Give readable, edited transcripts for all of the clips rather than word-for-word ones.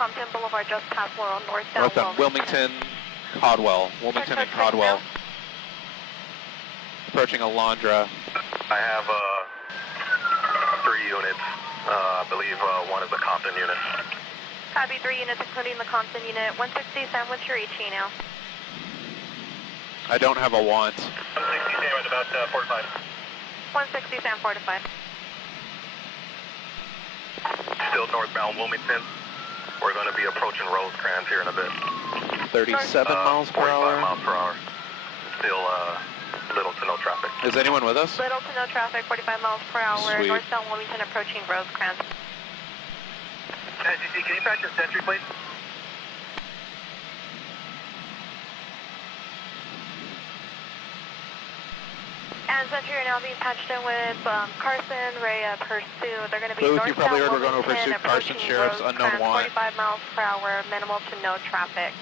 Compton Boulevard, just past Laurel, northbound Wilmington, Caldwell. Wilmington and Caldwell. Approaching Alondra. I have 3 units. I believe one is a Compton unit. Copy, 3 units, including the Compton unit. 160 Sandwich, you're reaching now. I don't have a want. 160 Sandwich, about 45. 160 Sam, 4 to 5. Still northbound Wilmington. We're going to be approaching Rosecrans here in a bit. 37 miles per 45 hour. miles per hour. Still little to no traffic. Is anyone with us? Little to no traffic, 45 miles per hour. Sweet. Northbound Wilmington approaching Rosecrans. SGC, can you practice entry, please? And Century are now being patched in with Carson, Rhea, Pursuit. They're going to be Booth, you probably heard we're going over Wilmington, Pursuit, Carson, approaching Sheriff's, unknown want. 45 miles per hour, minimal to no traffic.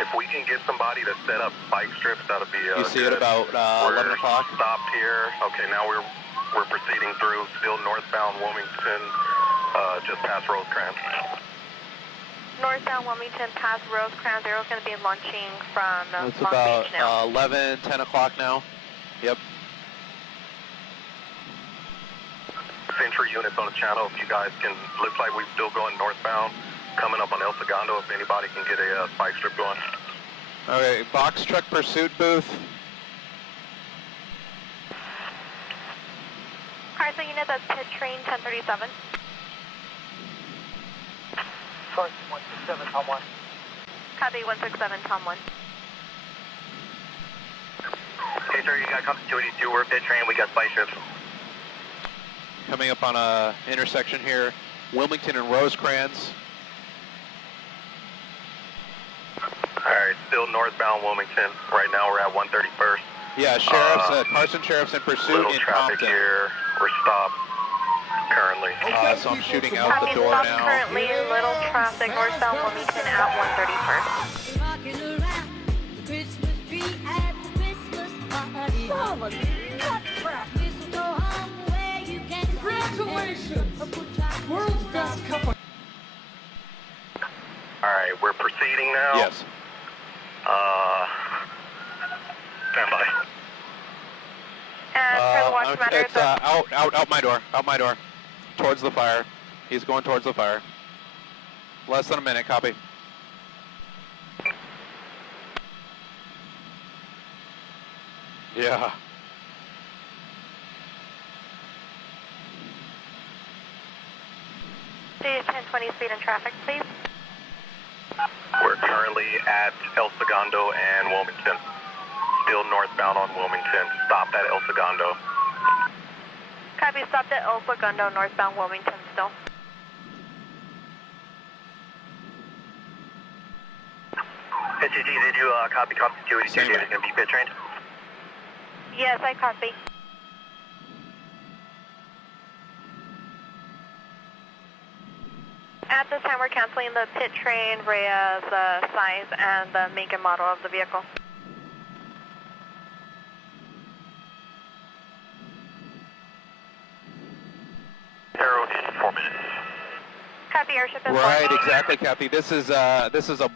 If we can get somebody to set up bike strips, that'll be You see good. it about 11 o'clock? Stopped here. Okay, now we're proceeding through. Still northbound Wilmington, just past Rosecrans. Northbound Wilmington past Rosecrans. Arrow's going to be launching from It's Long about Beach now. 11, 10 o'clock now. Yep. Century units on the channel. If you guys can, looks like we're still going northbound. Coming up on El Segundo, if anybody can get a spike strip going. Okay, box truck Pursuit booth. Carson unit, that's pit train 1037. Carson 167, Tom 1. Copy 167, Tom 1. Hey, sir, you got Compton 282. We're pit train. We got spike strips. Coming up on a intersection here. Wilmington and Rosecrans. Alright, still northbound Wilmington. Right now we're at 131st. Yeah, Sheriff's, Carson Sheriff's in Pursuit Little in traffic Compton. here. We're stopped currently. So I'm shooting out Copy, the door stop now. currently, little traffic, northbound Wilmington at 131st. Rocking around the Christmas tree at the Christmas party. Mistletoe hung where you can Congratulations! World's best couple. Alright, we're proceeding now. Yes. Stand by. And for the watch matter, It's out my door. Towards the fire. He's going towards the fire. Less than a minute, copy. Yeah. Stage 1020 speed and traffic, please. We're currently at El Segundo and Wilmington. Still northbound on Wilmington. Stopped at El Segundo. Copy, stopped at El Segundo, northbound Wilmington still. SGG, did you copy Compton 282? Same David's going to be pit trained? Yes, I copy. At this time, we're canceling the pit train, Rhea's size, and the make and model of the vehicle. Arrow in 4 minutes. Copy, airship is Right, launching. exactly, Kathy. This is a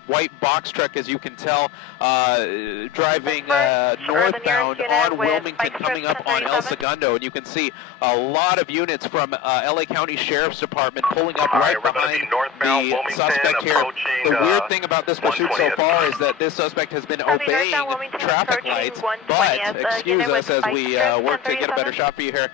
white box truck, as you can tell, driving northbound on Wilmington, coming up on El Segundo, and you can see a lot of units from LA County Sheriff's Department pulling up right behind the suspect here. The weird thing about this pursuit so far is that this suspect has been obeying traffic lights, but excuse us as we work to get a better shot for you here.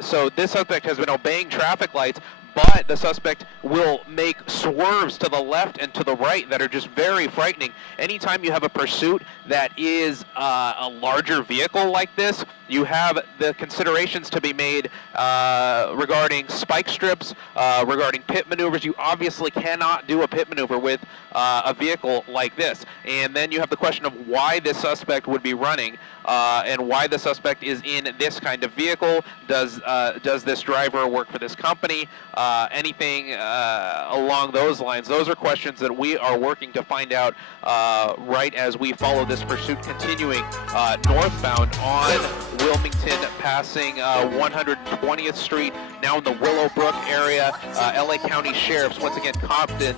So this suspect has been obeying traffic lights, but the suspect will make swerves to the left and to the right that are just very frightening. Anytime you have a pursuit that is a larger vehicle like this, you have the considerations to be made regarding spike strips, regarding pit maneuvers. You obviously cannot do a pit maneuver with a vehicle like this. And then you have the question of why this suspect would be running and why the suspect is in this kind of vehicle. Does this driver work for this company? anything along those lines. Those are questions that we are working to find out right as we follow this pursuit continuing northbound on Wilmington, passing 120th Street, now in the Willowbrook area. LA County Sheriffs, once again Compton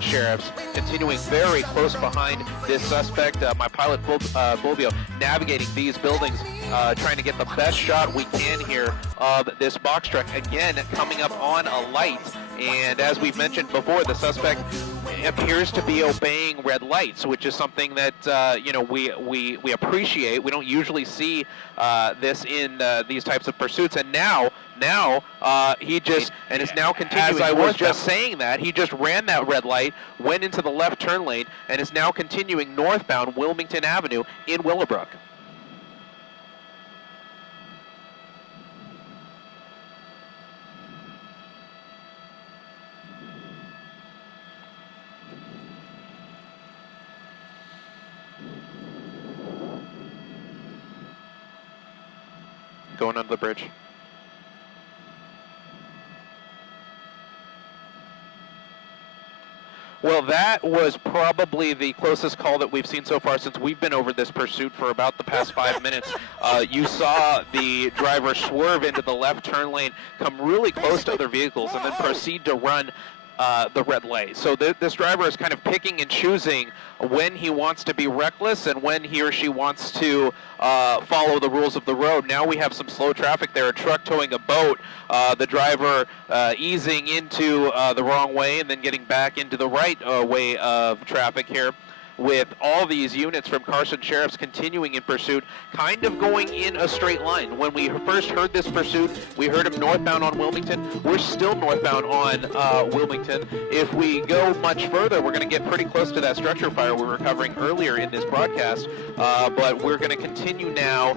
Sheriffs, continuing very close behind this suspect. My pilot Fulvio navigating these buildings, trying to get the best shot we can here of this box truck, again coming up on a light. And as we've mentioned before, the suspect appears to be obeying red lights, which is something that we appreciate. We don't usually see this in these types of pursuits. And now he just, and is now continuing. As I was just saying that, he just ran that red light, went into the left turn lane, and is now continuing northbound Wilmington Avenue in Willowbrook. Going under the bridge. Well, that was probably the closest call that we've seen so far since we've been over this pursuit for about the past 5 minutes. You saw the driver swerve into the left turn lane, come really close to other vehicles, and then proceed to run the red light. So this driver is kind of picking and choosing when he wants to be reckless and when he or she wants to follow the rules of the road. Now we have some slow traffic there, a truck towing a boat, the driver easing into the wrong way and then getting back into the right way of traffic here, with all these units from Carson Sheriffs continuing in pursuit, kind of going in a straight line. When we first heard this pursuit, we heard him northbound on Wilmington. We're still northbound on Wilmington. If we go much further, we're going to get pretty close to that structure fire we were covering earlier in this broadcast, but we're going to continue now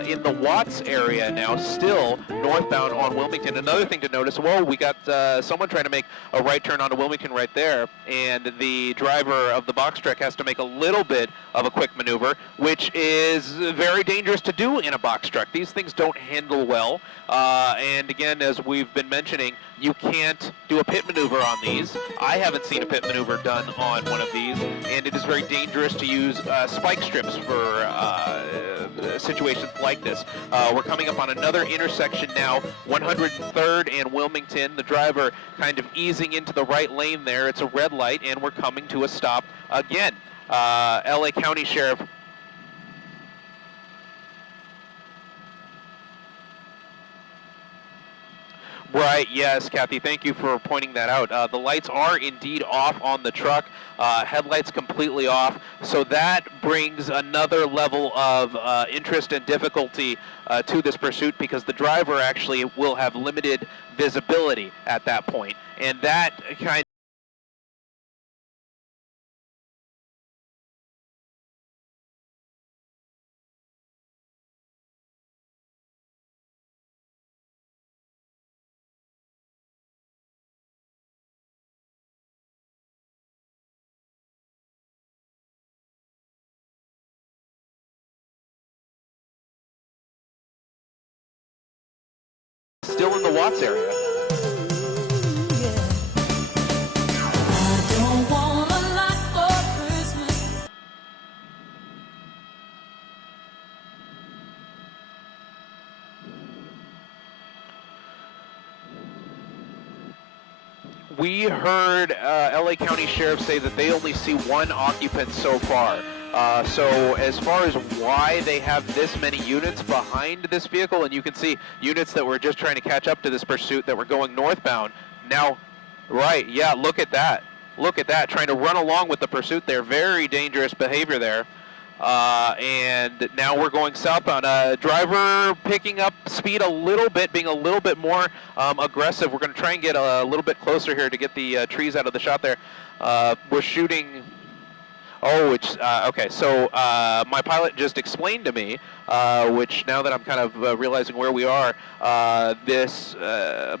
in the Watts area now, still northbound on Wilmington. Another thing to notice, whoa, we got someone trying to make a right turn onto Wilmington right there, and the driver of the box truck has to make a little bit of a quick maneuver, which is very dangerous to do in a box truck. These things don't handle well, and again, as we've been mentioning, you can't do a pit maneuver on these. I haven't seen a pit maneuver done on one of these, and it is very dangerous to use spike strips for situations like this. We're coming up on another intersection now, 103rd and Wilmington. The driver kind of easing into the right lane there. It's a red light, and we're coming to a stop again. LA County Sheriff Right, yes, Kathy, thank you for pointing that out. The lights are indeed off on the truck, headlights completely off, so that brings another level of interest and difficulty to this pursuit, because the driver actually will have limited visibility at that point, and that kind still in the Watts area. We heard LA County Sheriff say that they only see one occupant so far. So as far as why they have this many units behind this vehicle, and you can see units that were just trying to catch up to this pursuit that were going northbound. Now, right, yeah, look at that. Look at that, trying to run along with the pursuit there. Very dangerous behavior there. And now we're going southbound. Driver picking up speed a little bit, being a little bit more aggressive. We're going to try and get a little bit closer here to get the trees out of the shot there. We're shooting... Oh, it's, okay, so my pilot just explained to me which now that I'm kind of realizing where we are, this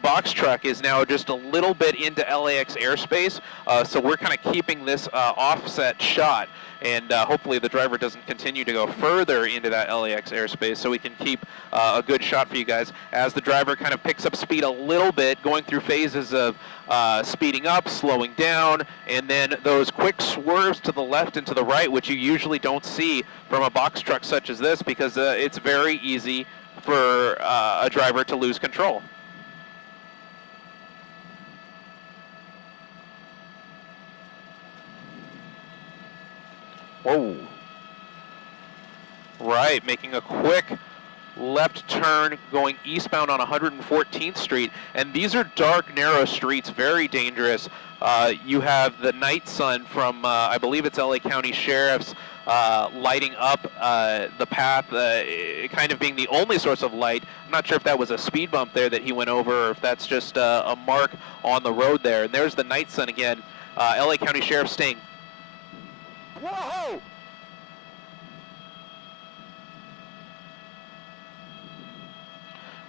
box truck is now just a little bit into LAX airspace, so we're kind of keeping this offset shot, and hopefully the driver doesn't continue to go further into that LAX airspace, so we can keep a good shot for you guys as the driver kind of picks up speed a little bit, going through phases of speeding up, slowing down, and then those quick swerves to the left and to the right, which you usually don't see from a box truck such as this, because it's very easy for a driver to lose control. Whoa. Right, making a quick left turn going eastbound on 114th Street, and these are dark, narrow streets, very dangerous. You have the night sun from, I believe it's LA County Sheriff's, lighting up the path, kind of being the only source of light. I'm not sure if that was a speed bump there that he went over, or if that's just a mark on the road there. And there's the night sun again. LA County Sheriff staying. Whoa!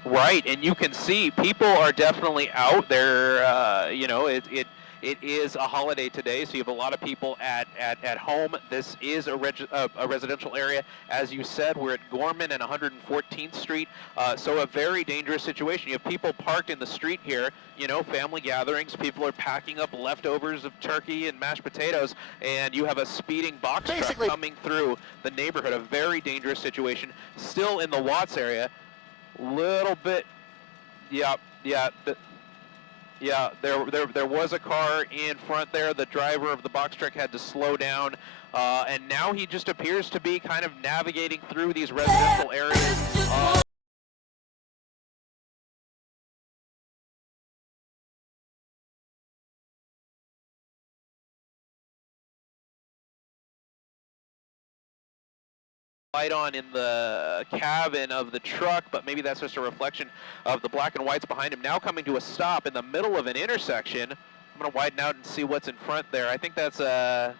Right, and you can see people are definitely out there. You know, it is a holiday today, so you have a lot of people at home. This is a residential area. As you said, we're at Gorman and 114th Street, so a very dangerous situation. You have people parked in the street here, you know, family gatherings. People are packing up leftovers of turkey and mashed potatoes, and you have a speeding box truck coming through the neighborhood. A very dangerous situation. Still in the Watts area. Little bit, yeah, there was a car in front there. The driver of the box truck had to slow down, and now he just appears to be kind of navigating through these residential areas. Light on in the cabin of the truck, but maybe that's just a reflection of the black and whites behind him. Now coming to a stop in the middle of an intersection. I'm going to widen out and see what's in front there. I think that's well,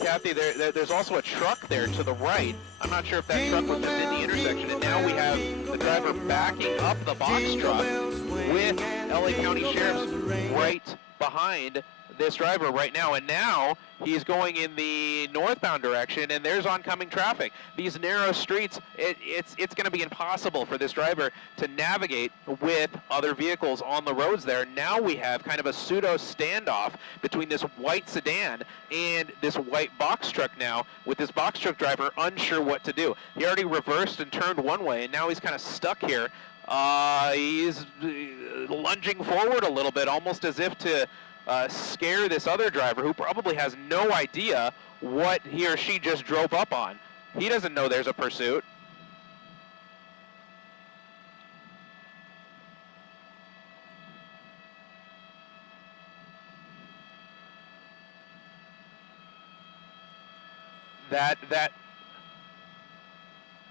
Kathy, there's also a truck there to the right. I'm not sure if that truck was just in the intersection, and now we have the driver backing up the box truck with LA County Sheriff's right behind this driver right now, and now he's going in the northbound direction, and there's oncoming traffic. These narrow streets, it's going to be impossible for this driver to navigate with other vehicles on the roads there. Now we have kind of a pseudo standoff between this white sedan and this white box truck now, with this box truck driver unsure what to do. He already reversed and turned one way, and now he's kind of stuck here. He's lunging forward a little bit, almost as if to scare this other driver who probably has no idea what he or she just drove up on. He doesn't know there's a pursuit.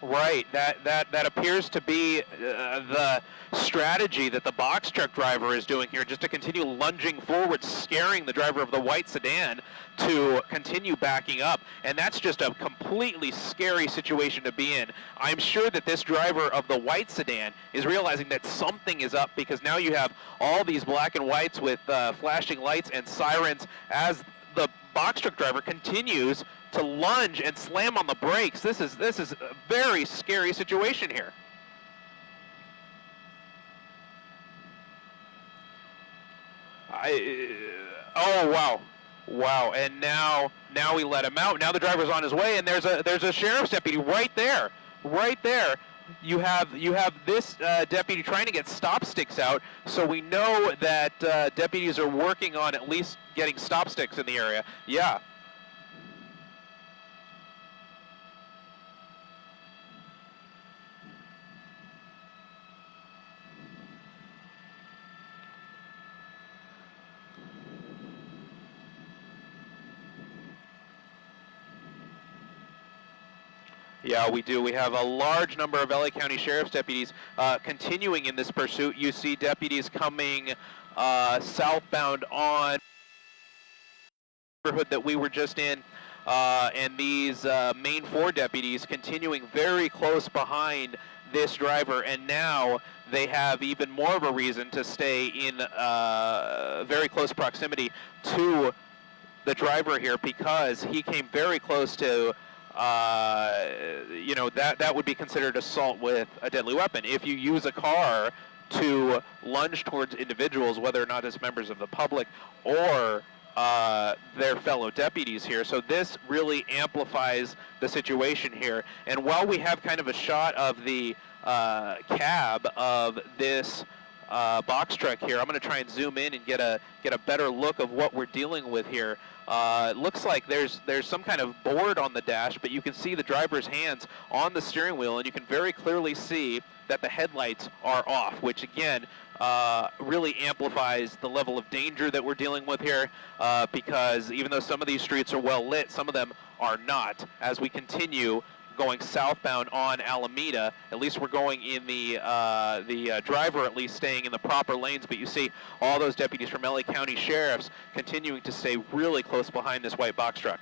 Right, that appears to be the strategy that the box truck driver is doing here, just to continue lunging forward, scaring the driver of the white sedan to continue backing up. And that's just a completely scary situation to be in. I'm sure that this driver of the white sedan is realizing that something is up, because now you have all these black and whites with flashing lights and sirens as the box truck driver continues to lunge and slam on the brakes. This is a very scary situation here. Oh wow! And now we let him out. Now the driver's on his way, and there's a sheriff's deputy right there. You have this deputy trying to get stop sticks out, so we know that deputies are working on at least getting stop sticks in the area. Yeah. Yeah, we do. We have a large number of LA County Sheriff's deputies continuing in this pursuit. You see deputies coming southbound on the neighborhood that we were just in. and these main 4 deputies continuing very close behind this driver, and now they have even more of a reason to stay in very close proximity to the driver here, because he came very close to, that would be considered assault with a deadly weapon. If you use a car to lunge towards individuals, whether or not as members of the public or their fellow deputies here. So this really amplifies the situation here. And while we have kind of a shot of the cab of this box truck here, I'm going to try and zoom in and get a better look of what we're dealing with here. It looks like there's some kind of board on the dash, but you can see the driver's hands on the steering wheel, and you can very clearly see that the headlights are off, which again really amplifies the level of danger that we're dealing with here, because even though some of these streets are well lit, some of them are not. As we continue going southbound on Alameda, at least we're going in the driver at least staying in the proper lanes, but you see all those deputies from LA County Sheriffs continuing to stay really close behind this white box truck.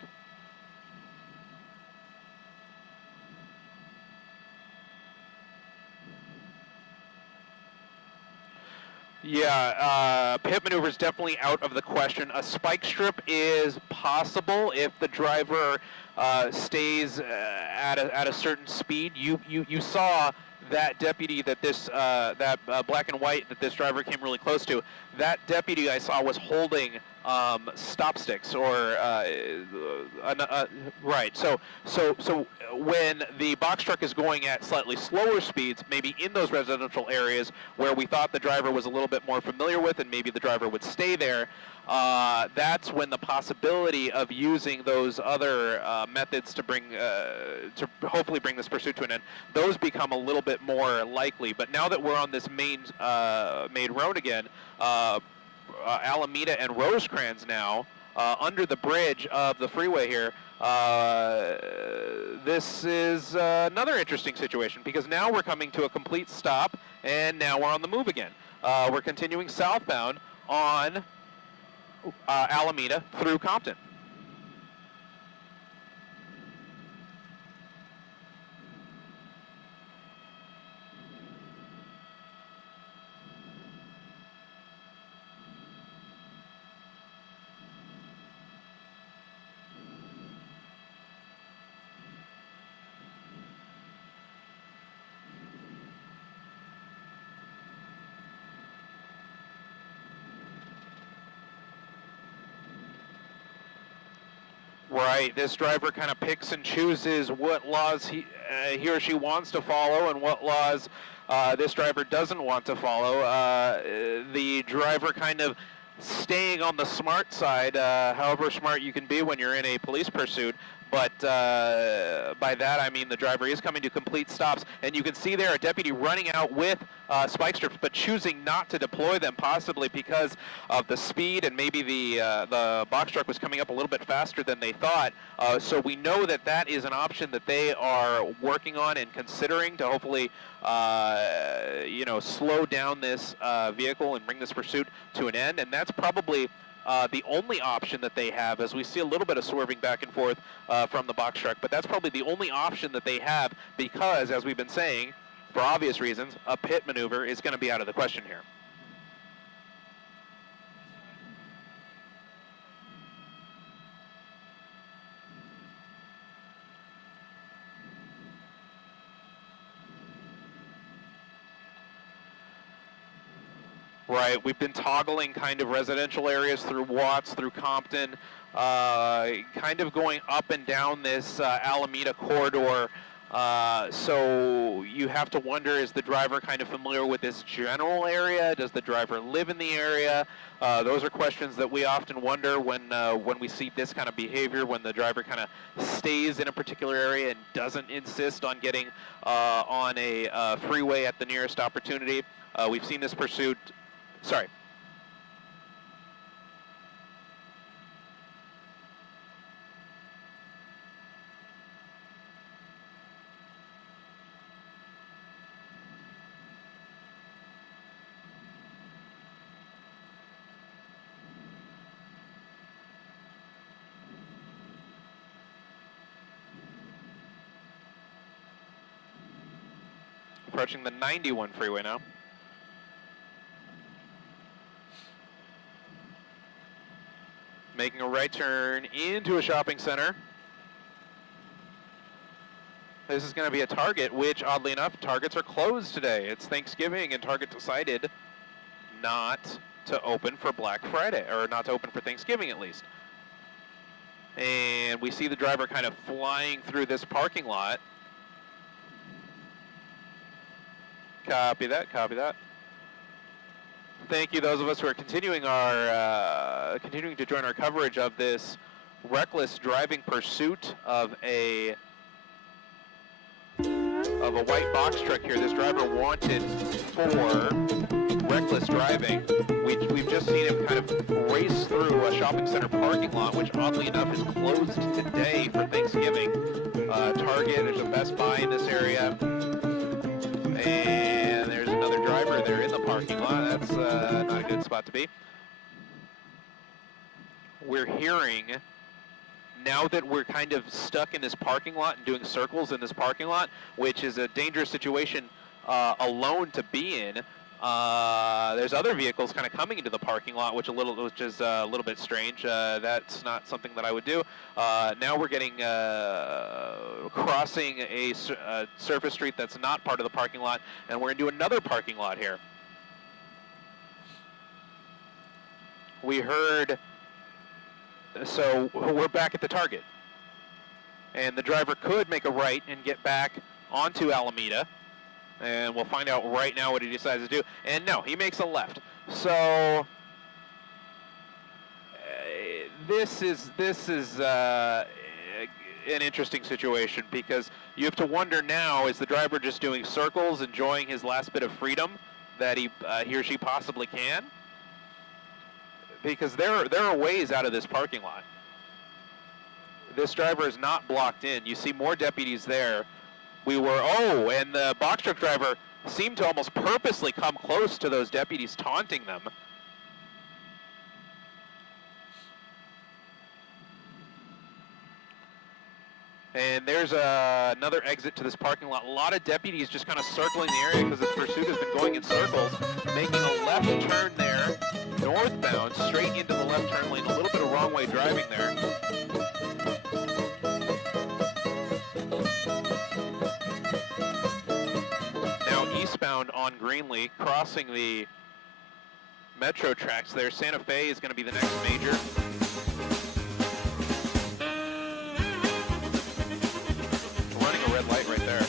Yeah, pit maneuver is definitely out of the question. A spike strip is possible if the driver stays at a certain speed. You saw that deputy that this that black and white that this driver came really close to. That deputy I saw was holding stop sticks, or right. So when the box truck is going at slightly slower speeds, maybe in those residential areas where we thought the driver was a little bit more familiar with, and maybe the driver would stay there, that's when the possibility of using those other methods to bring to hopefully bring this pursuit to an end, those become a little bit more likely. But now that we're on this main road again, Alameda and Rosecrans now, under the bridge of the freeway here, this is another interesting situation, because now we're coming to a complete stop, and now we're on the move again. We're continuing southbound on Alameda through Compton. Right, this driver kind of picks and chooses what laws he or she wants to follow and what laws this driver doesn't want to follow. The driver kind of staying on the smart side, however smart you can be when you're in a police pursuit. But by that I mean the driver is coming to complete stops, and you can see there a deputy running out with spike strips, but choosing not to deploy them, possibly because of the speed, and maybe the box truck was coming up a little bit faster than they thought. So we know that that is an option that they are working on and considering to hopefully slow down this vehicle and bring this pursuit to an end. And that's probably the only option that they have, as we see a little bit of swerving back and forth from the box truck, but that's probably the only option that they have, because, as we've been saying, for obvious reasons, a pit maneuver is going to be out of the question here. Right, we've been toggling kind of residential areas through Watts, through Compton, kind of going up and down this Alameda corridor. So you have to wonder, is the driver kind of familiar with this general area? Does the driver live in the area? Those are questions that we often wonder when we see this kind of behavior, when the driver kind of stays in a particular area and doesn't insist on getting on a freeway at the nearest opportunity. We've seen this pursuit. Sorry. Approaching the 91 freeway now. Making a right turn into a shopping center. This is going to be a Target, which oddly enough, Targets are closed today. It's Thanksgiving and Target decided not to open for Black Friday, or not to open for Thanksgiving at least. And we see the driver kind of flying through this parking lot. Copy that, copy that. Thank you, those of us who are continuing to join our coverage of this reckless driving pursuit of a white box truck here. This driver wanted for reckless driving. We've just seen him kind of race through a shopping center parking lot, which oddly enough is closed today for Thanksgiving. Target, there's a Best Buy in this area. And there's another driver there in the parking lot. That's not a good spot to be. We're hearing, now that we're kind of stuck in this parking lot and doing circles in this parking lot, which is a dangerous situation alone to be in, there's other vehicles kind of coming into the parking lot, which is a little bit strange. That's not something that I would do. Now we're getting crossing a surface street that's not part of the parking lot, and we're into another parking lot here. We heard, so we're back at the Target, and the driver could make a right and get back onto Alameda. And we'll find out right now what he decides to do. And no, he makes a left. So this is an interesting situation, because you have to wonder now, is the driver just doing circles, enjoying his last bit of freedom that he or she possibly can? Because there are ways out of this parking lot. This driver is not blocked in. You see more deputies there. And the box truck driver seemed to almost purposely come close to those deputies, taunting them. And there's another exit to this parking lot. A lot of deputies just kind of circling the area because this pursuit has been going in circles, making a left turn there, northbound, straight into the left turn lane. A little bit of wrong way driving there. Eastbound on Greenlee, crossing the metro tracks there. Santa Fe is going to be the next major. Running a red light right there.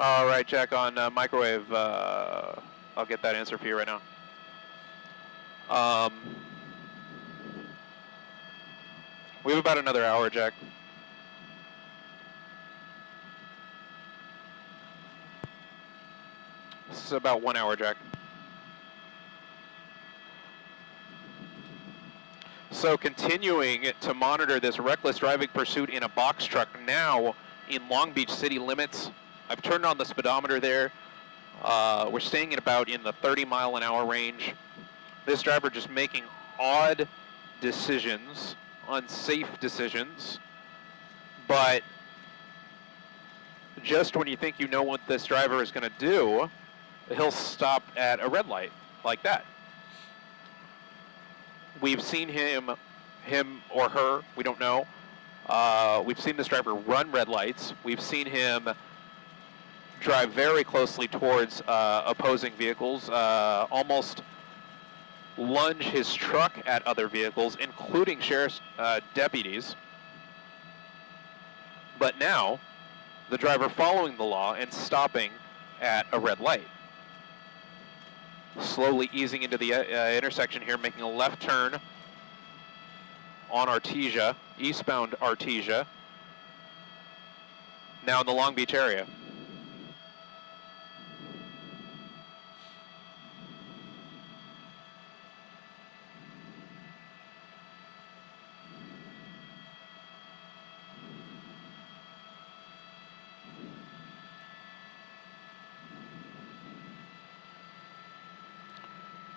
All right, Jack, on microwave, I'll get that answer for you right now. We have about another hour, Jack. This is about 1 hour, Jack. So continuing to monitor this reckless driving pursuit in a box truck now in Long Beach city limits. I've turned on the speedometer there. We're staying at about in the 30-mile-an-hour range. This driver just making odd decisions, unsafe decisions, but just when you think you know what this driver is going to do, he'll stop at a red light like that. We've seen him or her, we don't know. We've seen this driver run red lights. We've seen him drive very closely towards opposing vehicles, almost lunge his truck at other vehicles, including sheriff's deputies. But now, the driver following the law and stopping at a red light. Slowly easing into the intersection here, making a left turn on Artesia, eastbound Artesia, now in the Long Beach area.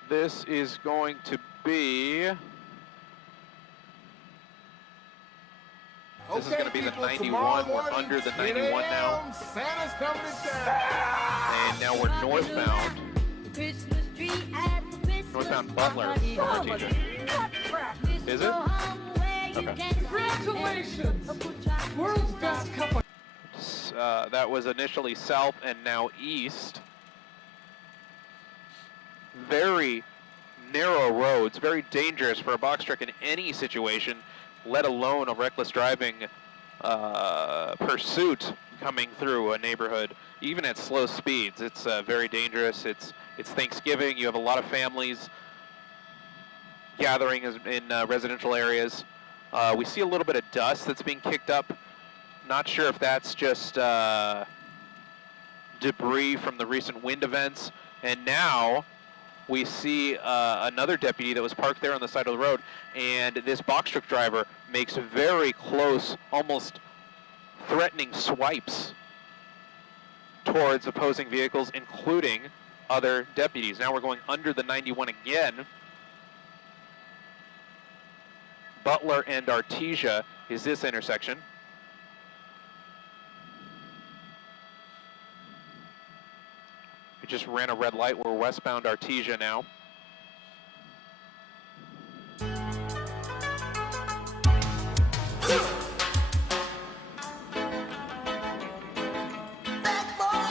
This is going to be... This is going to be the 91. We're under the 91 now. Santa's coming to town. And now we're northbound. Northbound Butler. Artesia. Is it? Okay. Congratulations! World's best couple. That was initially south and now east. Very narrow roads, very dangerous for a box truck in any situation, let alone a reckless driving pursuit coming through a neighborhood, even at slow speeds. It's very dangerous. It's Thanksgiving. You have a lot of families gathering in residential areas. We see a little bit of dust that's being kicked up. Not sure if that's just debris from the recent wind events. And now we see another deputy that was parked there on the side of the road, and this box truck driver makes very close, almost threatening swipes towards opposing vehicles, including other deputies. Now we're going under the 91 again. Butler and Artesia is this intersection. We just ran a red light. We're westbound Artesia now.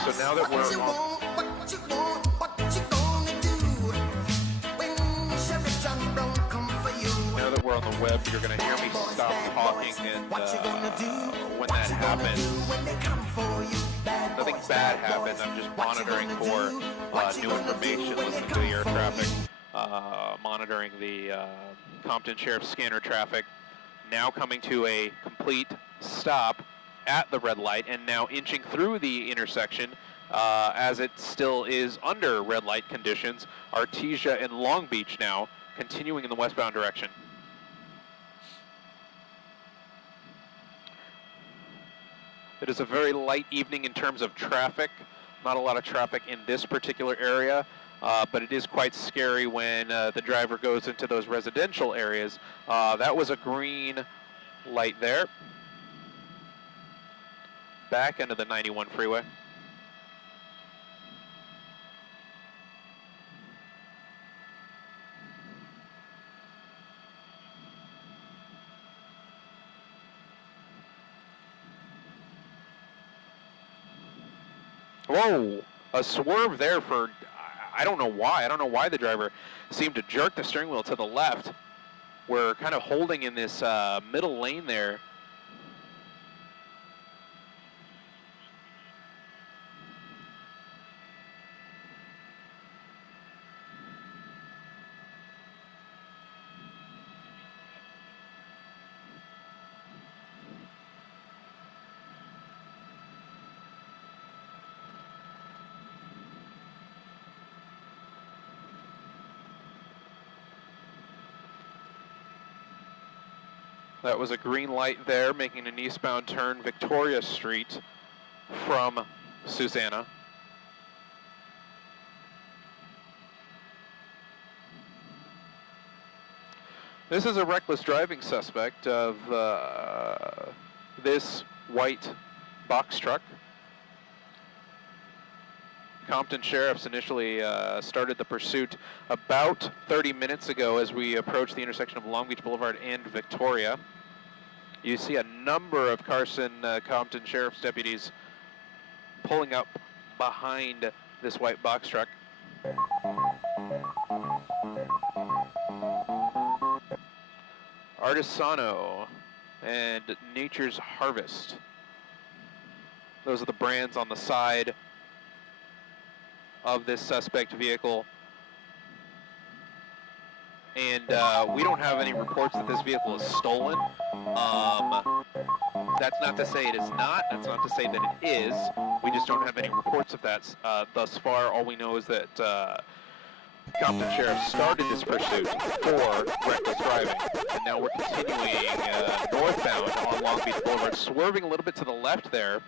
So now that we're on the web, you're going to hear me stop talking, and when that happens, nothing bad happens. I'm just monitoring for new information, listening to the air traffic, monitoring the Compton Sheriff's scanner traffic. Now coming to a complete stop at the red light, and now inching through the intersection as it still is under red light conditions. Artesia and Long Beach now continuing in the westbound direction. It is a very light evening in terms of traffic. Not a lot of traffic in this particular area, but it is quite scary when the driver goes into those residential areas. That was a green light there. Back into the 91 freeway. Whoa, a swerve there for, I don't know why. I don't know why the driver seemed to jerk the steering wheel to the left. We're kind of holding in this middle lane there. That was a green light there, making an eastbound turn, Victoria Street from Susanna. This is a reckless driving suspect of this white box truck. Compton Sheriff's initially started the pursuit about 30 minutes ago as we approached the intersection of Long Beach Boulevard and Victoria. You see a number of Carson Compton Sheriff's deputies pulling up behind this white box truck. Artisano and Nature's Harvest. Those are the brands on the side of this suspect vehicle. And we don't have any reports that this vehicle is stolen. That's not to say it is not. That's not to say that it is. We just don't have any reports of that thus far. All we know is that Compton Sheriff started this pursuit for reckless driving. And now we're continuing northbound on Long Beach Boulevard, swerving a little bit to the left there.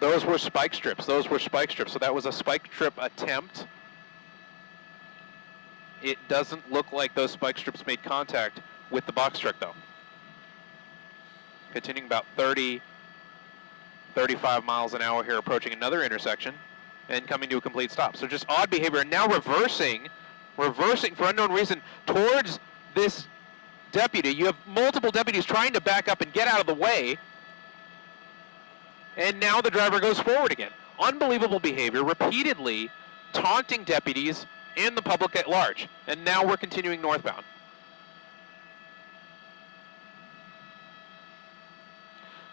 Those were spike strips. Those were spike strips. So that was a spike strip attempt. It doesn't look like those spike strips made contact with the box truck, though. Continuing about 30, 35 miles an hour here, approaching another intersection and coming to a complete stop. So just odd behavior, and now reversing for unknown reason towards this deputy. You have multiple deputies trying to back up and get out of the way, and now the driver goes forward again. Unbelievable behavior, repeatedly taunting deputies and the public at large. And now we're continuing northbound.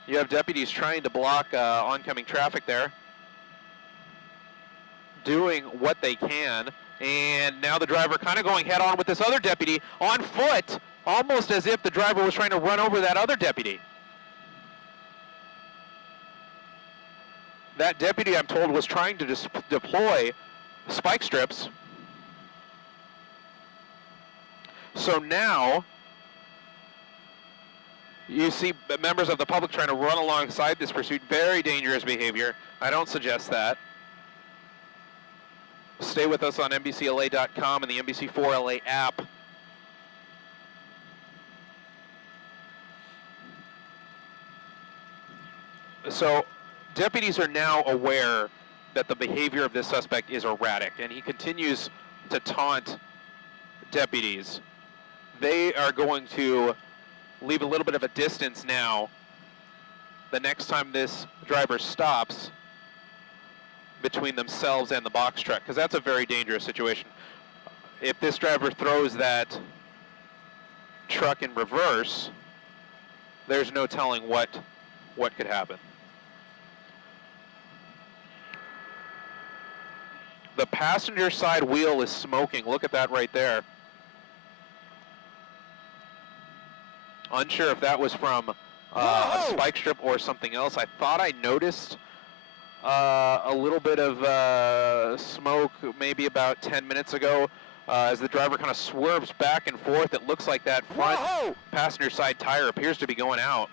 You have deputies trying to block oncoming traffic there, doing what they can, and now the driver kind of going head on with this other deputy on foot, almost as if the driver was trying to run over that other deputy. That deputy, I'm told, was trying to deploy spike strips. So now you see members of the public trying to run alongside this pursuit. Very dangerous behavior. I don't suggest that. Stay with us on NBCLA.com and the NBC4LA app. So deputies are now aware that the behavior of this suspect is erratic, and he continues to taunt deputies. They are going to leave a little bit of a distance now the next time this driver stops between themselves and the box truck, because that's a very dangerous situation. If this driver throws that truck in reverse, there's no telling what could happen. The passenger side wheel is smoking. Look at that right there. Unsure if that was from a spike strip or something else. I thought I noticed a little bit of smoke maybe about 10 minutes ago as the driver kind of swerves back and forth. It looks like that front passenger side tire appears to be going out.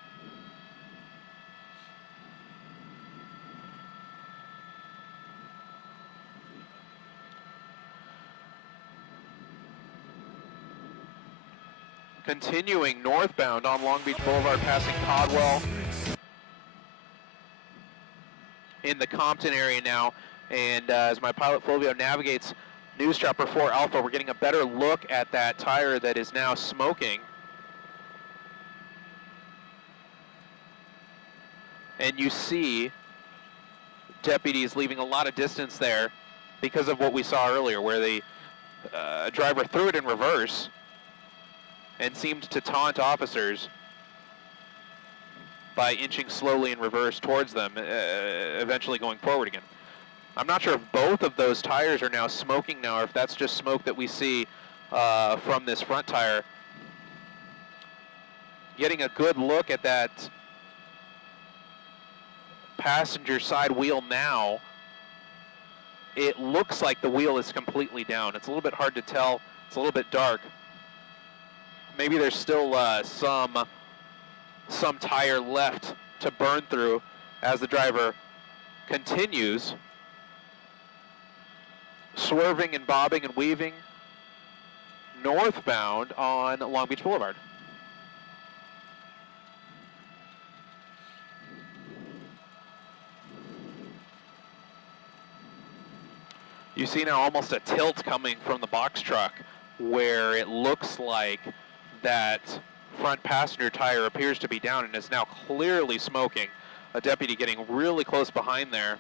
Continuing northbound on Long Beach Boulevard, passing Codwell in the Compton area now. And as my pilot Fulvio navigates News Chopper 4 Alpha, we're getting a better look at that tire that is now smoking. And you see deputies leaving a lot of distance there because of what we saw earlier, where the driver threw it in reverse and seemed to taunt officers by inching slowly in reverse towards them, eventually going forward again. I'm not sure if both of those tires are now smoking now, or if that's just smoke that we see from this front tire. Getting a good look at that passenger side wheel now. It looks like the wheel is completely down. It's a little bit hard to tell. It's a little bit dark. Maybe there's still some tire left to burn through as the driver continues swerving and bobbing and weaving northbound on Long Beach Boulevard. You see now almost a tilt coming from the box truck where it looks like that front passenger tire appears to be down and is now clearly smoking. A deputy getting really close behind there.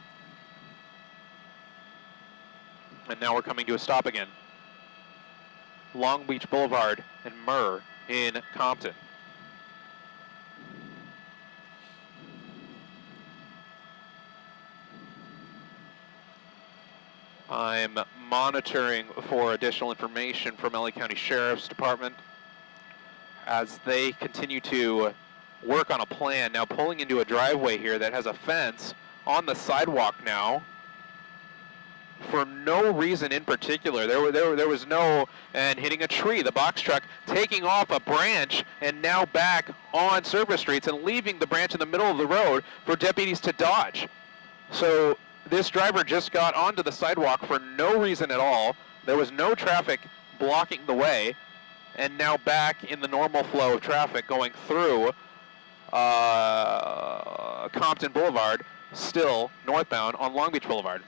And now we're coming to a stop again. Long Beach Boulevard and Murr in Compton. I'm monitoring for additional information from LA County Sheriff's Department as they continue to work on a plan. Now pulling into a driveway here that has a fence on the sidewalk now for no reason in particular. There was no, and hitting a tree, the box truck taking off a branch and now back on service streets and leaving the branch in the middle of the road for deputies to dodge. So this driver just got onto the sidewalk for no reason at all. There was no traffic blocking the way, and now back in the normal flow of traffic going through Compton Boulevard, still northbound on Long Beach Boulevard.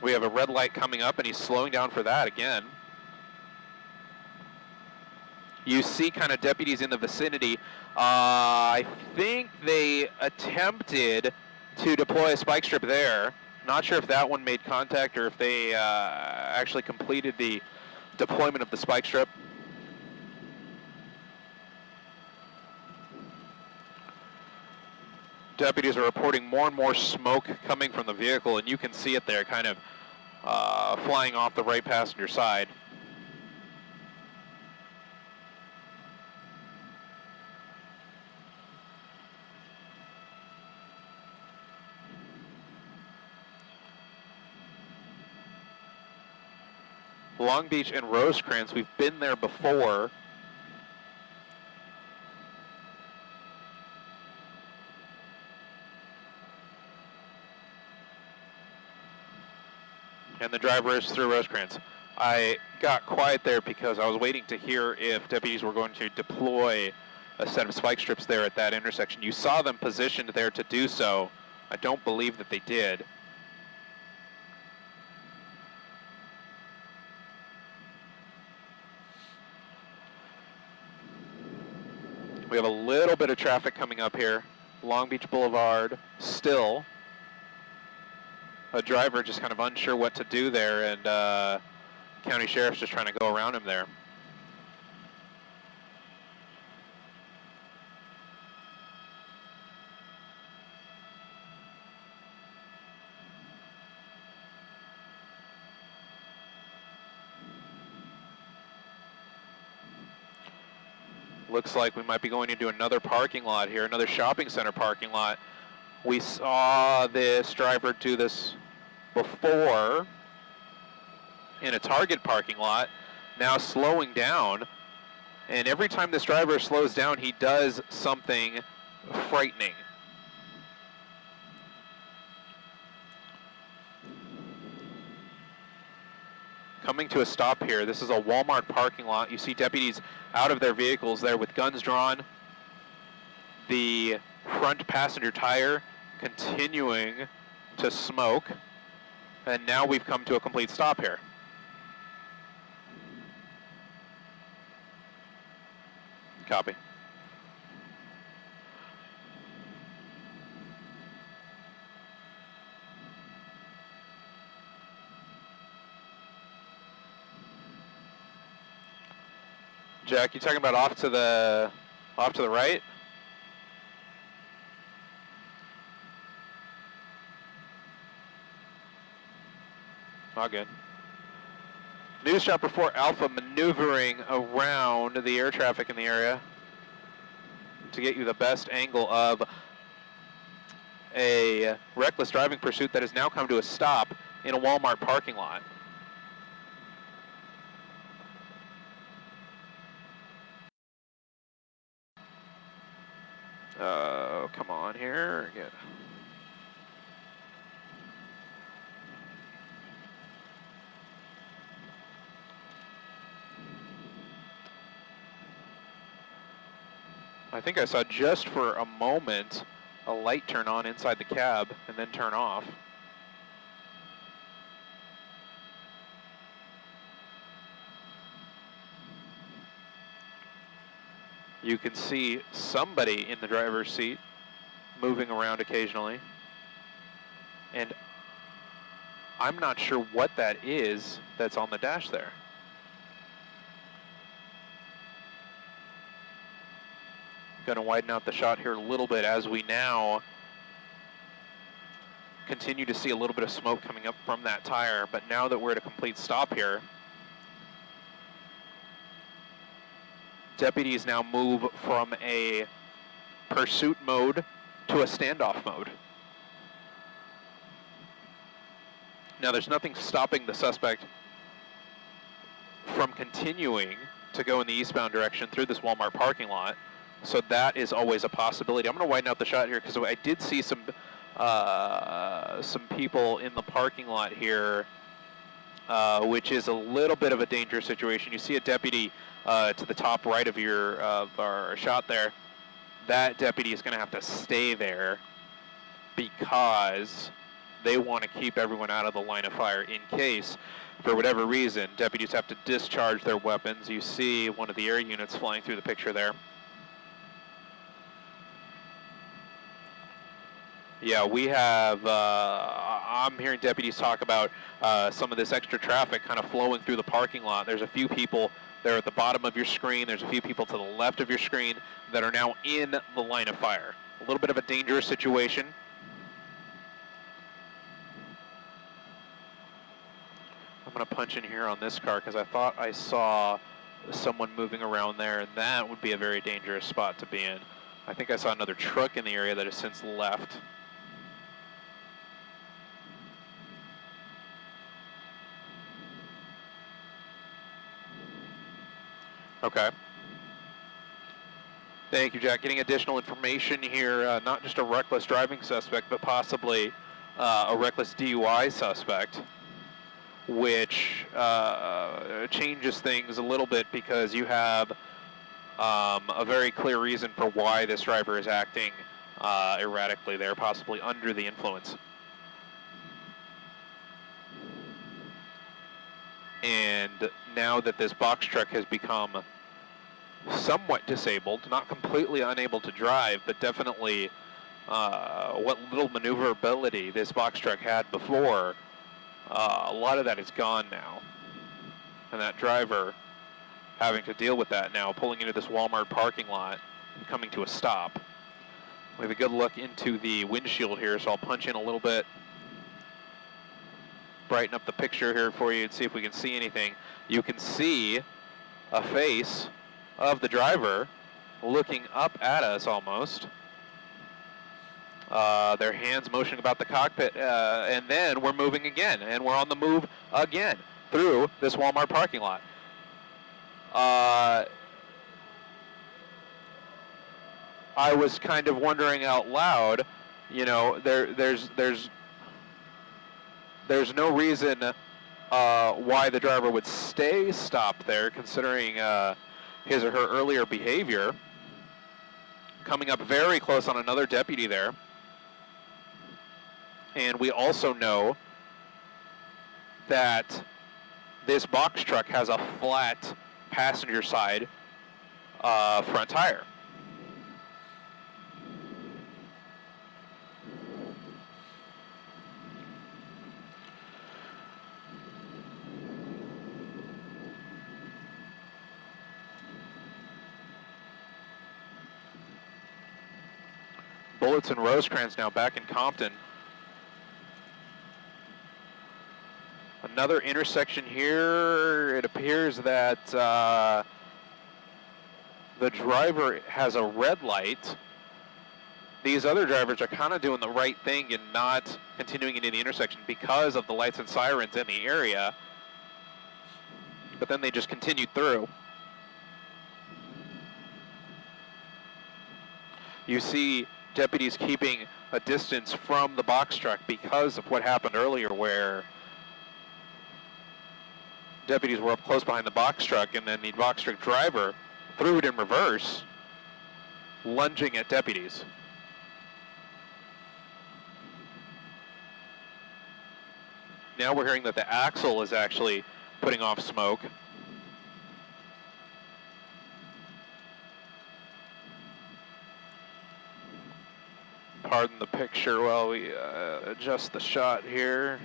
We have a red light coming up, and he's slowing down for that again. You see kind of deputies in the vicinity. I think they attempted to deploy a spike strip there. Not sure if that one made contact or if they actually completed the deployment of the spike strip. Deputies are reporting more and more smoke coming from the vehicle, and you can see it there kind of flying off the right passenger side. Long Beach and Rosecrans, we've been there before. And the driver is through Rosecrans. I got quiet there because I was waiting to hear if deputies were going to deploy a set of spike strips there at that intersection. You saw them positioned there to do so. I don't believe that they did. We have a little bit of traffic coming up here. Long Beach Boulevard still. A driver just kind of unsure what to do there, and County Sheriff's just trying to go around him there. Looks like we might be going into another parking lot here, another shopping center parking lot. We saw this driver do this before in a Target parking lot, now slowing down. And every time this driver slows down, he does something frightening. Coming to a stop here. This is a Walmart parking lot. You see deputies out of their vehicles there with guns drawn. The front passenger tire continuing to smoke. And now we've come to a complete stop here. Copy. Jack, you talking about off to the right? All good. News Chopper 4 Alpha maneuvering around the air traffic in the area to get you the best angle of a reckless driving pursuit that has now come to a stop in a Walmart parking lot. Come on here. I think I saw just for a moment a light turn on inside the cab and then turn off. You can see somebody in the driver's seat moving around occasionally. And I'm not sure what that is that's on the dash there. Going to widen out the shot here a little bit as we now continue to see a little bit of smoke coming up from that tire. But now that we're at a complete stop here, deputies now move from a pursuit mode to a standoff mode. Now there's nothing stopping the suspect from continuing to go in the eastbound direction through this Walmart parking lot. So that is always a possibility. I'm going to widen out the shot here because I did see some people in the parking lot here, which is a little bit of a dangerous situation. You see a deputy to the top right of our shot there. That deputy is going to have to stay there because they want to keep everyone out of the line of fire in case, for whatever reason, deputies have to discharge their weapons. You see one of the air units flying through the picture there. Yeah, we have, I'm hearing deputies talk about some of this extra traffic kind of flowing through the parking lot. There's a few people there at the bottom of your screen. There's a few people to the left of your screen that are now in the line of fire. A little bit of a dangerous situation. I'm going to punch in here on this car because I thought I saw someone moving around there, and that would be a very dangerous spot to be in. I think I saw another truck in the area that has since left. Okay. Thank you, Jack. Getting additional information here, not just a reckless driving suspect, but possibly a reckless DUI suspect, which changes things a little bit because you have a very clear reason for why this driver is acting erratically there, possibly under the influence. And now that this box truck has become somewhat disabled, not completely unable to drive, but definitely what little maneuverability this box truck had before, a lot of that is gone now. And that driver having to deal with that now, pulling into this Walmart parking lot and coming to a stop. We have a good look into the windshield here, so I'll punch in a little bit, brighten up the picture here for you and see if we can see anything. You can see a face of the driver looking up at us almost. Their hands motioning about the cockpit, and then we're moving again, and we're on the move again through this Walmart parking lot. I was kind of wondering out loud, you know, there's no reason why the driver would stay stopped there, considering his or her earlier behavior. Coming up very close on another deputy there. And we also know that this box truck has a flat passenger side front tire. Bullets and Rosecrans now back in Compton. Another intersection here. It appears that the driver has a red light. These other drivers are kind of doing the right thing and not continuing into the intersection because of the lights and sirens in the area. But then they just continued through. You see deputies keeping a distance from the box truck because of what happened earlier, where deputies were up close behind the box truck and then the box truck driver threw it in reverse lunging at deputies. Now we're hearing that the axle is actually putting off smoke. Pardon the picture while we adjust the shot here.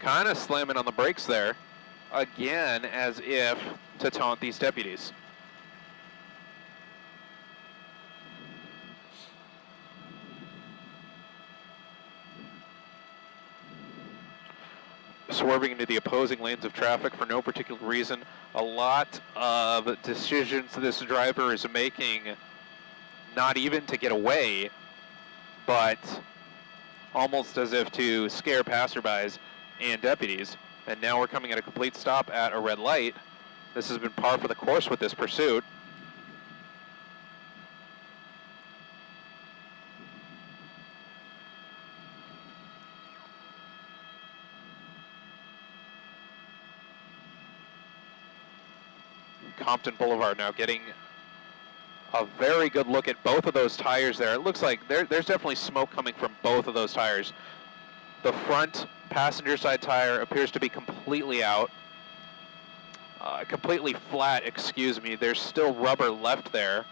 Kind of slamming on the brakes there, again, as if to taunt these deputies. Swerving into the opposing lanes of traffic for no particular reason. A lot of decisions this driver is making, not even to get away, but almost as if to scare passerbys and deputies. And now we're coming at a complete stop at a red light. This has been par for the course with this pursuit. Compton Boulevard now getting a very good look at both of those tires there. It looks like there's definitely smoke coming from both of those tires. The front passenger side tire appears to be completely out, completely flat, excuse me. There's still rubber left there.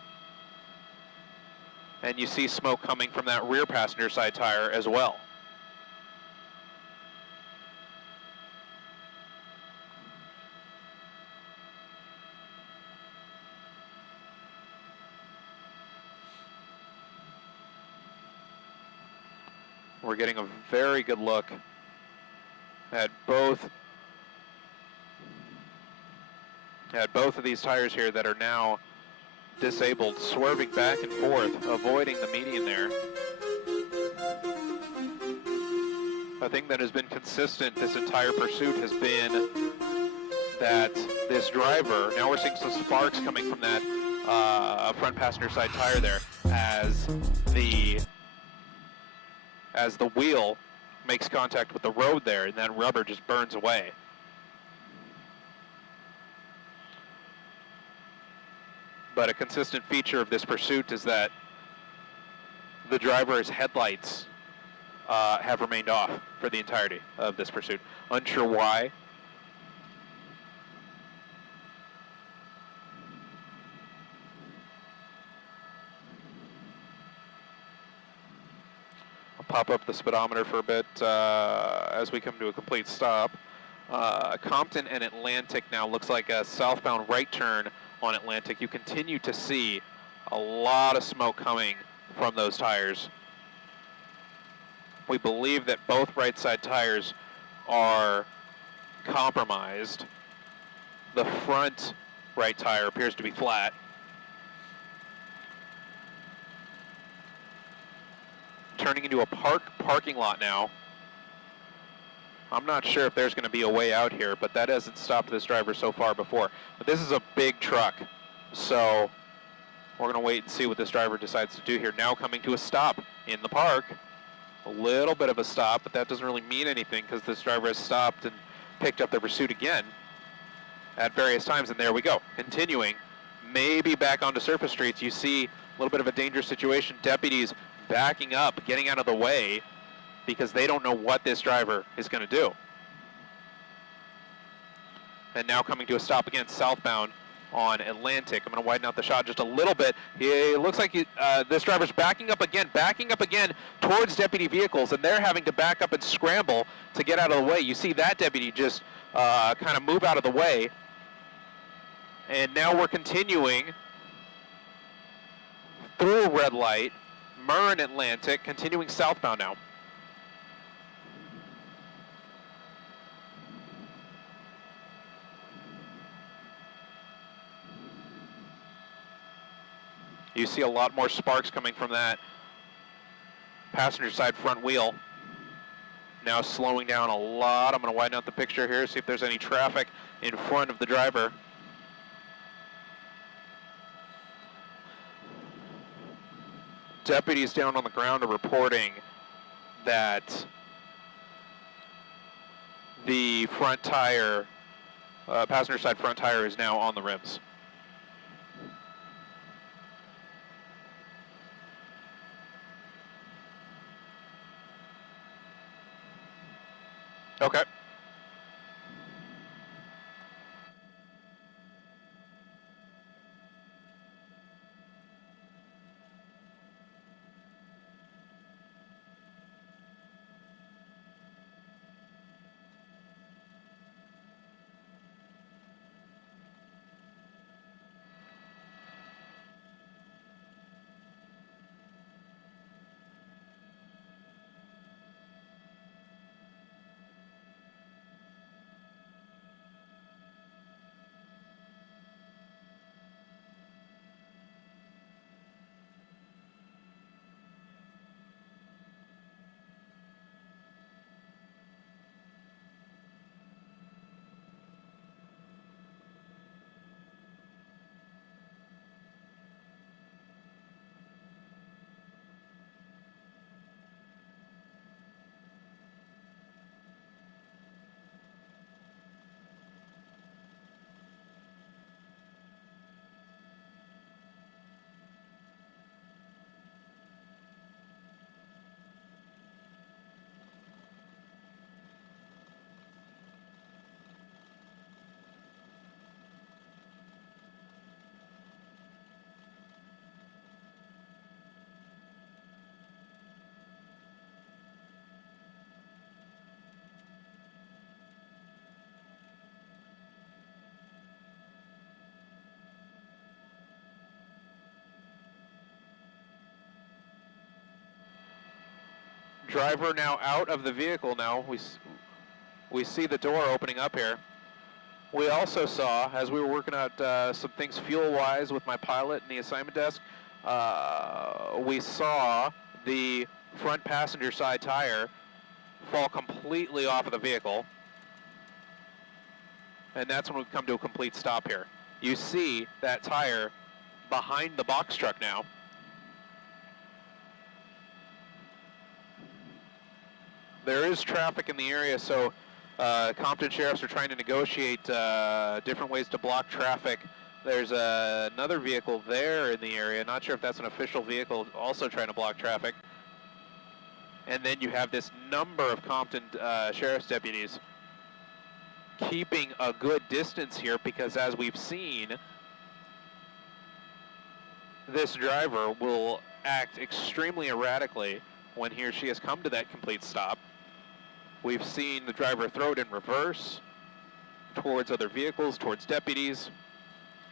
And you see smoke coming from that rear passenger side tire as well. We're getting a very good look at both of these tires here that are now disabled, swerving back and forth, avoiding the median there. A thing that has been consistent this entire pursuit has been that this driver, now we're seeing some sparks coming from that front passenger side tire there as the wheel makes contact with the road there, and that rubber just burns away. But a consistent feature of this pursuit is that the driver's headlights have remained off for the entirety of this pursuit. Unsure why. Pop up the speedometer for a bit as we come to a complete stop. Compton and Atlantic now looks like a southbound right turn on Atlantic. You continue to see a lot of smoke coming from those tires. We believe that both right side tires are compromised. The front right tire appears to be flat. Turning into a parking lot now. I'm not sure if there's going to be a way out here, but that hasn't stopped this driver so far before. But this is a big truck, so we're going to wait and see what this driver decides to do here. Now coming to a stop in the park. A little bit of a stop, but that doesn't really mean anything because this driver has stopped and picked up the pursuit again at various times, and there we go. Continuing, maybe back onto surface streets. You see a little bit of a dangerous situation. Deputies backing up, getting out of the way because they don't know what this driver is going to do. And now coming to a stop again, southbound on Atlantic. I'm going to widen out the shot just a little bit. It looks like this driver's backing up again towards deputy vehicles, and they're having to back up and scramble to get out of the way. You see that deputy just kind of move out of the way. And now we're continuing through a red light. Murr and Atlantic, continuing southbound now. You see a lot more sparks coming from that passenger side front wheel. Now slowing down a lot. I'm going to widen out the picture here, see if there's any traffic in front of the driver. deputies down on the ground are reporting that the front tire, passenger side front tire, is now on the rims. Okay. Driver now out of the vehicle now. We see the door opening up here. We also saw, as we were working out some things fuel-wise with my pilot and the assignment desk, we saw the front passenger side tire fall completely off of the vehicle. And that's when we come to a complete stop here. You see that tire behind the box truck now. There is traffic in the area, so Compton Sheriffs are trying to negotiate different ways to block traffic. There's another vehicle there in the area. Not sure if that's an official vehicle also trying to block traffic. And then you have this number of Compton Sheriff's deputies keeping a good distance here because, as we've seen, this driver will act extremely erratically when he or she has come to that complete stop. We've seen the driver throw it in reverse towards other vehicles, towards deputies,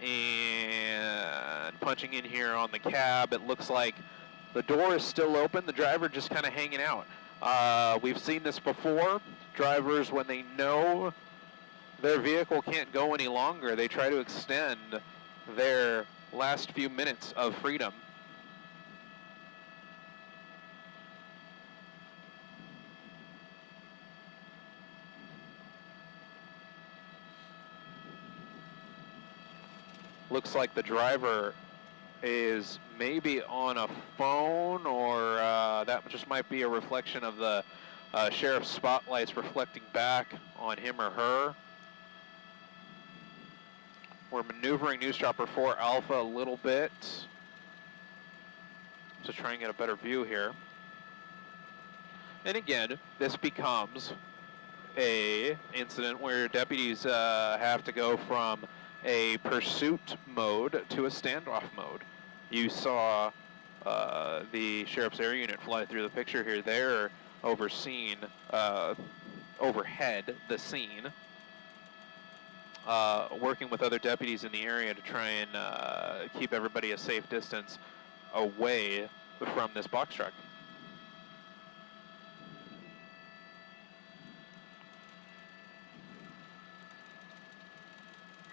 and punching in here on the cab. It looks like the door is still open, the driver just kind of hanging out. We've seen this before. Drivers, when they know their vehicle can't go any longer, they try to extend their last few minutes of freedom. Looks like the driver is maybe on a phone, or that just might be a reflection of the sheriff's spotlights reflecting back on him or her. We're maneuvering News Chopper 4 Alpha a little bit to try and get a better view here. And again, this becomes a incident where deputies have to go from a pursuit mode to a standoff mode. You saw the Sheriff's Air Unit fly through the picture here. They're overhead the scene, working with other deputies in the area to try and keep everybody a safe distance away from this box truck.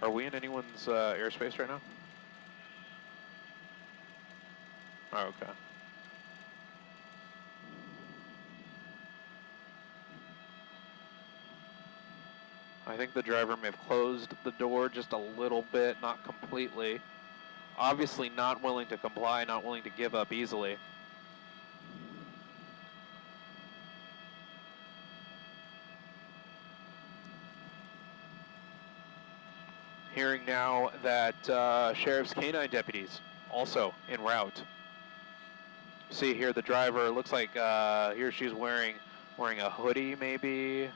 Are we in anyone's airspace right now? Oh, okay. I think the driver may have closed the door just a little bit, not completely. Obviously not willing to comply, not willing to give up easily. Hearing now that Sheriff's K-9 deputies also en route. See here the driver, looks like here she's wearing a hoodie maybe.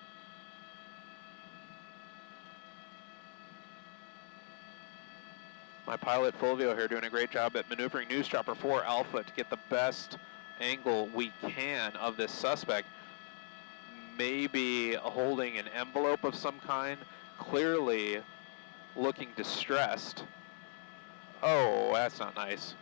My pilot Fulvio here doing a great job at maneuvering News Chopper 4 Alpha to get the best angle we can of this suspect. Maybe holding an envelope of some kind, clearly looking distressed. Oh, that's not nice.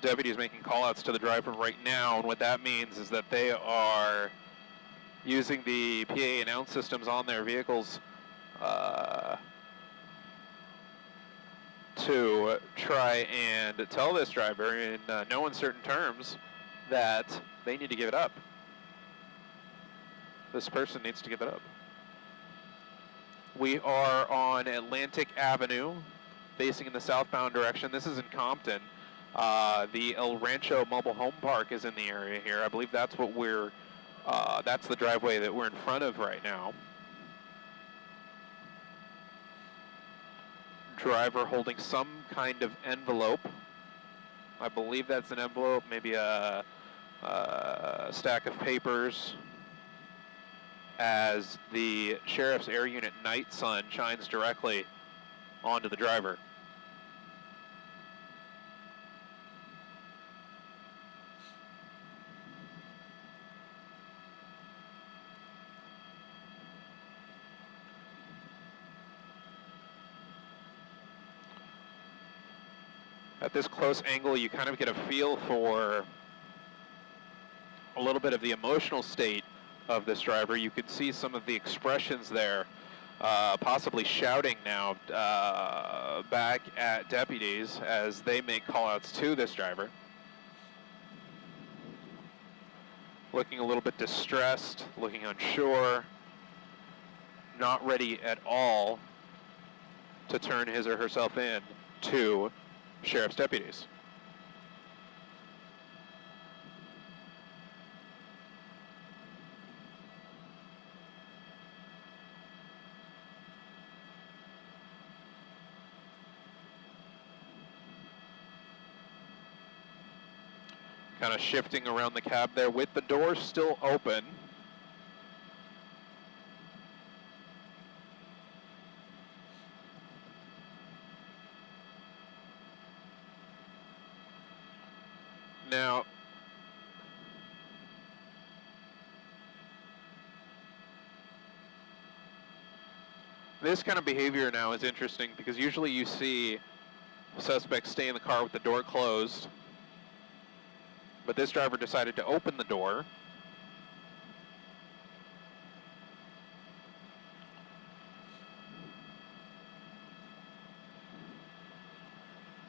Deputies making call-outs to the driver right now, and what that means is that they are using the PA announce systems on their vehicles to try and tell this driver in no uncertain terms that they need to give it up. This person needs to give it up. We are on Atlantic Avenue, facing in the southbound direction. This is in Compton. The El Rancho Mobile Home Park is in the area here. I believe that's what that's the driveway that we're in front of right now. Driver holding some kind of envelope. I believe that's an envelope, maybe a stack of papers, as the Sheriff's Air Unit night sun shines directly onto the driver. At this close angle, you kind of get a feel for a little bit of the emotional state of this driver. You could see some of the expressions there, possibly shouting now back at deputies as they make call-outs to this driver. Looking a little bit distressed, looking unsure, not ready at all to turn his or herself in to sheriff's deputies. Kind of shifting around the cab there with the door still open. Now, this kind of behavior now is interesting because usually you see suspects stay in the car with the door closed, but this driver decided to open the door.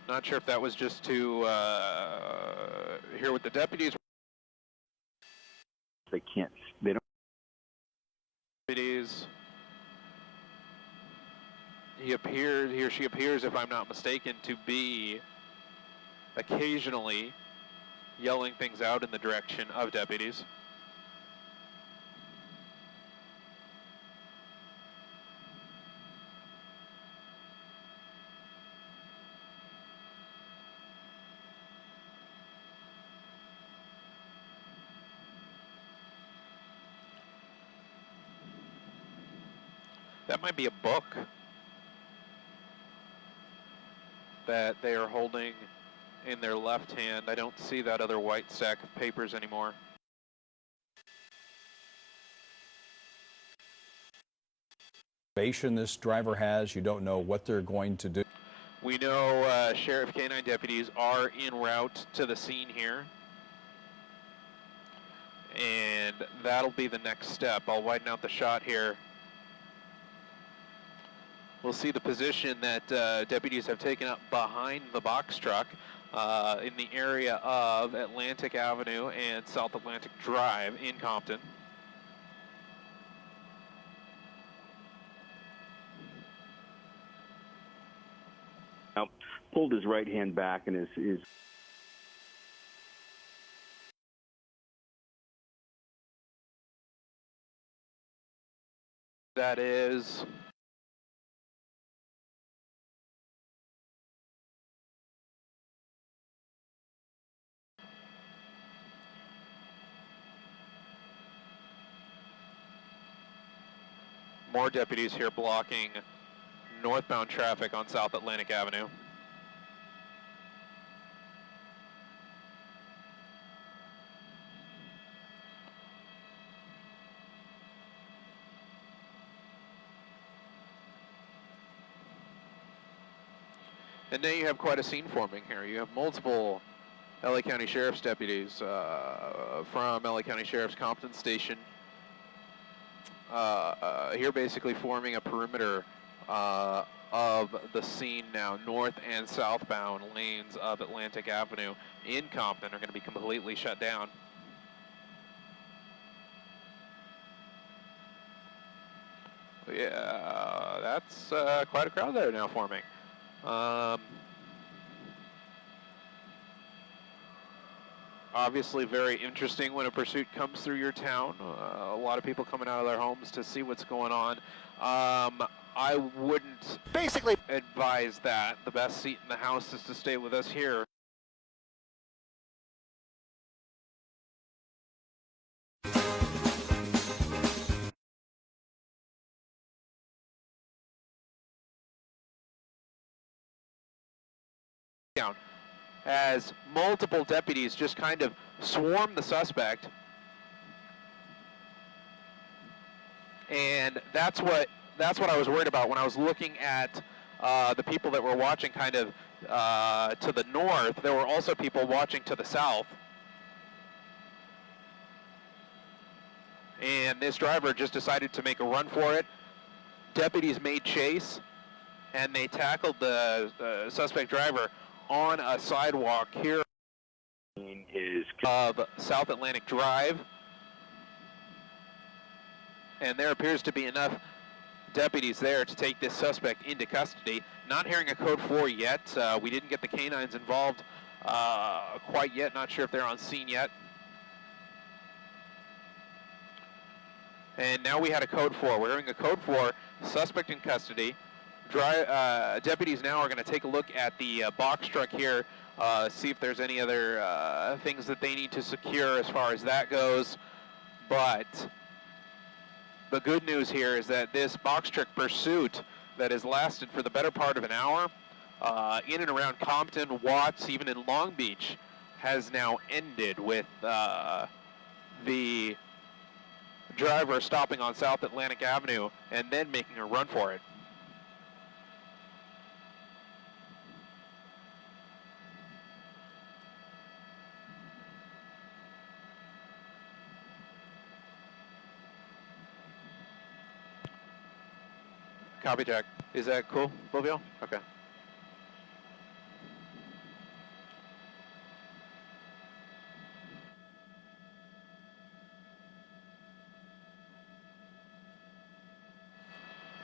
Not sure if that was just to hear what the deputies. They don't. Deputies. He or she appears, if I'm not mistaken, to be occasionally yelling things out in the direction of deputies. That might be a book that they are holding in their left hand. I don't see that other white stack of papers anymore. This driver has, you don't know what they're going to do. We know Sheriff K-9 deputies are en route to the scene here, and that'll be the next step. I'll widen out the shot here. We'll see the position that deputies have taken up behind the box truck in the area of Atlantic Avenue and South Atlantic Drive in Compton. Now, pulled his right hand back and is that is more deputies here blocking northbound traffic on South Atlantic Avenue. And now you have quite a scene forming here. You have multiple LA County Sheriff's deputies from LA County Sheriff's Compton Station here basically forming a perimeter of the scene now. North and southbound lanes of Atlantic Avenue in Compton are going to be completely shut down. Yeah, that's quite a crowd there now forming. Obviously very interesting when a pursuit comes through your town. A lot of people coming out of their homes to see what's going on. I wouldn't basically advise that. The best seat in the house is to stay with us here. As multiple deputies just kind of swarm the suspect. And that's what I was worried about when I was looking at the people that were watching kind of to the north. There were also people watching to the south. And this driver just decided to make a run for it. Deputies made chase, and they tackled the suspect driver on a sidewalk here of South Atlantic Drive. And there appears to be enough deputies there to take this suspect into custody. Not hearing a code 4 yet. We didn't get the canines involved quite yet. Not sure if they're on scene yet. And now we had a code 4. We're hearing a code 4, suspect in custody. Deputies now are going to take a look at the box truck here, see if there's any other things that they need to secure as far as that goes. But the good news here is that this box truck pursuit that has lasted for the better part of an hour in and around Compton, Watts, even in Long Beach, has now ended with the driver stopping on South Atlantic Avenue and then making a run for it. Copy, Jack. Is that cool, Fulvio? Okay.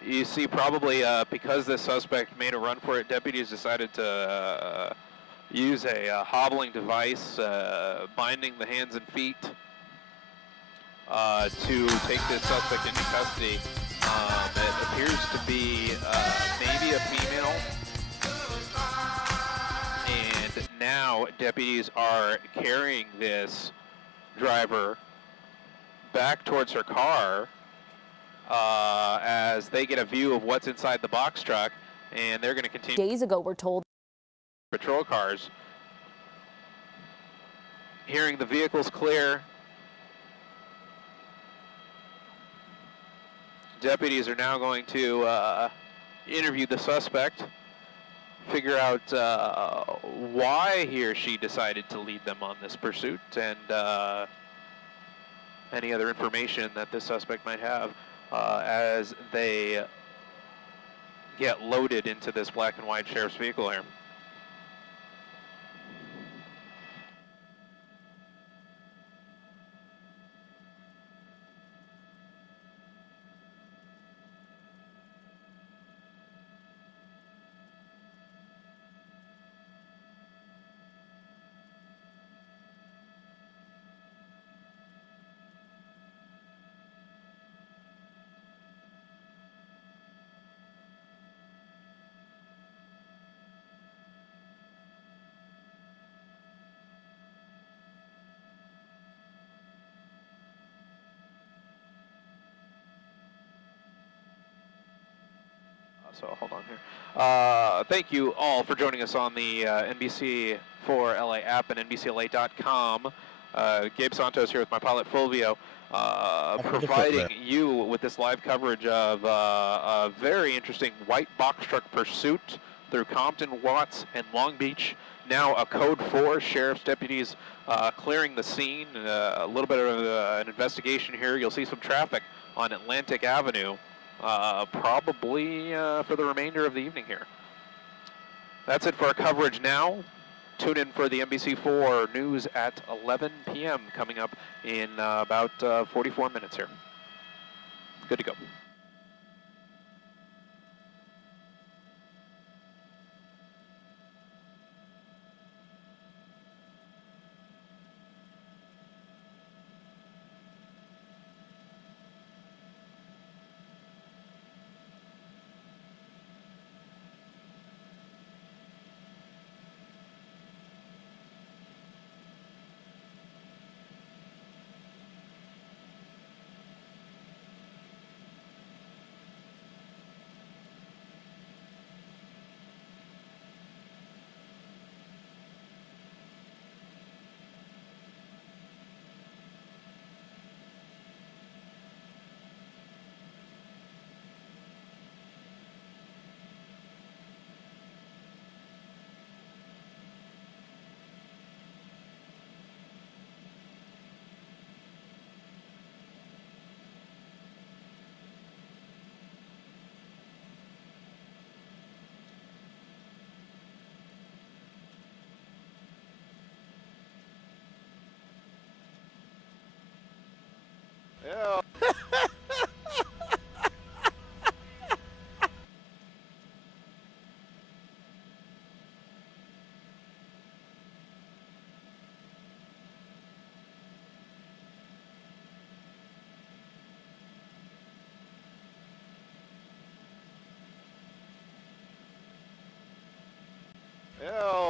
You see, probably because this suspect made a run for it, deputies decided to use a hobbling device, binding the hands and feet to take this suspect into custody. It appears to be maybe a female, and now deputies are carrying this driver back towards her car as they get a view of what's inside the box truck, and they're going to continue. Days ago, we're told patrol cars. Hearing the vehicles clear, deputies are now going to interview the suspect, figure out why he or she decided to lead them on this pursuit, and any other information that this suspect might have as they get loaded into this black and white sheriff's vehicle here. so hold on here. Thank you all for joining us on the NBC4LA app and NBCLA.com. Gabe Santos here with my pilot Fulvio, providing you with this live coverage of a very interesting white box truck pursuit through Compton, Watts, and Long Beach. Now a code 4, sheriff's deputies clearing the scene. A little bit of an investigation here. You'll see some traffic on Atlantic Avenue, probably for the remainder of the evening here. That's it for our coverage now. Tune in for the NBC4 news at 11 p.m. coming up in about 44 minutes here. Good to go. Yeah. Yeah.